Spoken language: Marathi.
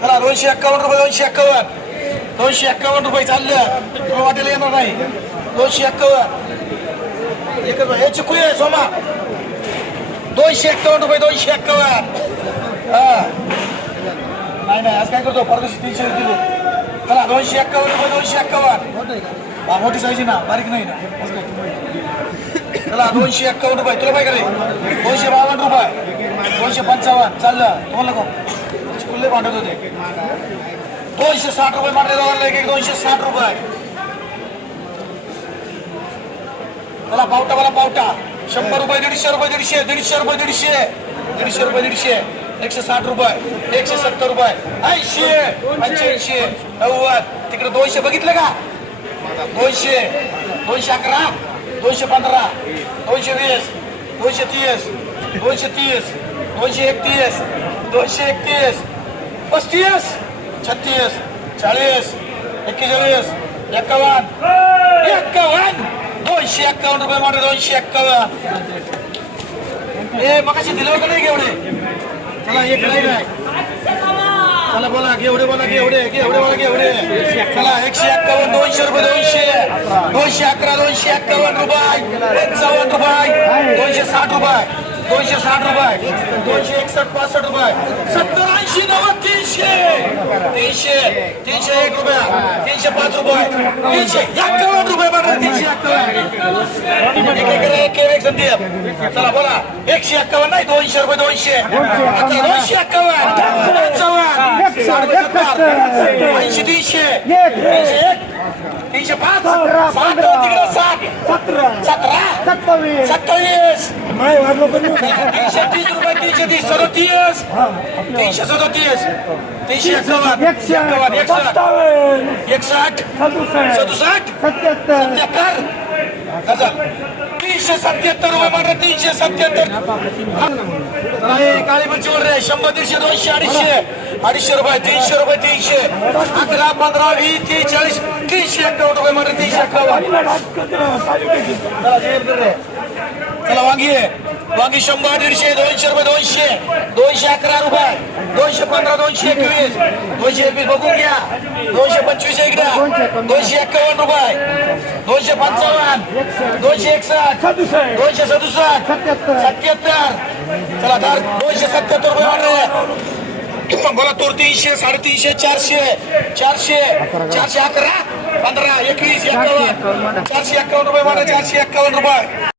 चला दोनशे एक्कावन्न रुपये दोनशे एक्कावन्न. दोनशे एक्कावन्न रुपये चाललं. तुला वाटेल येणार नाही. दोनशे एक्कावन्न. एकच हे चिकू आहे सोमा. दोनशे एक्कावन्न रुपये दोनशे एक्कावन्न. हा. नाही नाही आज काय करतो? परदेशी तीनशे दिले. चला दोनशे एक्कावन्न रुपये दोनशे एक्कावन्न. हा मोठी साईज ना बारीक नाही ना. चला दोनशे एक्कावन्न रुपये. तुला काय करे दोनशे बावन्न रुपये. दोनशे पंचावन्न. चाललं. तुम्हाला नको. फुले भांडत होते. दोनशे साठ रुपये मांडले जाणार एक एक दोनशे साठ रुपये. मला पावटा मला पावटा. शंभर रुपये दीडशे रुपये दीडशे दीडशे रुपये दीडशे. दीडशे रुपये दीडशे. एकशे साठ रुपये एकशे सत्तर रुपये. ऐंशी पंच्याऐंशी नव्वद. तिकडे दोनशे बघितलं का? दोनशे दोनशे अकरा दोनशे पंधरा दोनशे वीस दोनशे तीस दोनशे तीस दोनशे एकतीस दोनशे एकतीस. पस्तीस छत्तीस चाळीस एक्केचाळीस एक्कावन्न एक्कावन्न दोनशे एक्कावन्न रुपये मोठे दोनशे एक्कावन्न ए मगाशी दिलं का नाही घेवडे चला एक नाही काय? चला बोला घेवडे बोला घेवडे घेवडे बोला घेवडे. चला एकशे एक्कावन्न दोनशे रुपये दोनशे. दोनशे अकरा दोनशे एक्कावन्न रुपये. पंचावन्न रुपये. दोनशे साठ रुपये. दोनशे साठ रुपये. दोनशे एकसष्ट पासष्ट रुपये. सत्तर तीनशे तीनशे तीनशे एक रुपया तीनशे पाच रुपये तीनशे एक्कावन्न रुपये बघा तीनशे एक्कावन्न एक एक एक एक संदीप चला बोला एकशे एक्कावन्न नाही दोनशे रुपये दोनशे आता दोनशे एक्कावन्न पंचावन्न ऐंशी तीनशे तीनशे एक तीनशे पाच साठ तिकडे साठ सतरा सत्तावीस. सत्तावीस. नाही वाढलो पण तीनशे तीस रुपये तीनशे तीस सदोतीस तीनशे सदोतीस. तीनशे एक्कावन्न. एकशे एक्कावन्न एकसष्ट सत्तावन्न एकसष्ट सदुसष्ट. सदुसष्ट. सत्याहत्तर. सत्याहत्तर. गजल तीनशे सत्याहत्तर रुपये मात्र तीनशे सत्याहत्तर. काळी मिरची वर रे शंभर दीडशे दोनशे अडीचशे. अडीचशे रुपये तीनशे रुपये तीनशे. अकरा पंधरा वीस तीस चाळीस तीनशे अकरा रुपये म्हणजे तीनशे अकरा चला वांगी आहे. वांगी शंभर दीडशे दोनशे रुपये दोनशे. दोनशे अकरा रुपये. दोनशे पंधरा दोनशे एकवीस. दोनशे एकवीस बघून घ्या. दोनशे पंचवीस एकदा. दोनशे एक्कावन्न रुपये. दोनशे पंचावन्न. दोनशे एकसष्ट. दोनशे सदुसष्ट. सत्याहत्तर. चला दर दोनशे सत्याहत्तर रुपये बोला तोर तीनशे साडेतीनशे चारशे चारशे चारशे अकरा पंधरा एकवीस एकावन्न चारशे एक्कावन्न रुपये मला चारशे एक्कावन्न रुपये.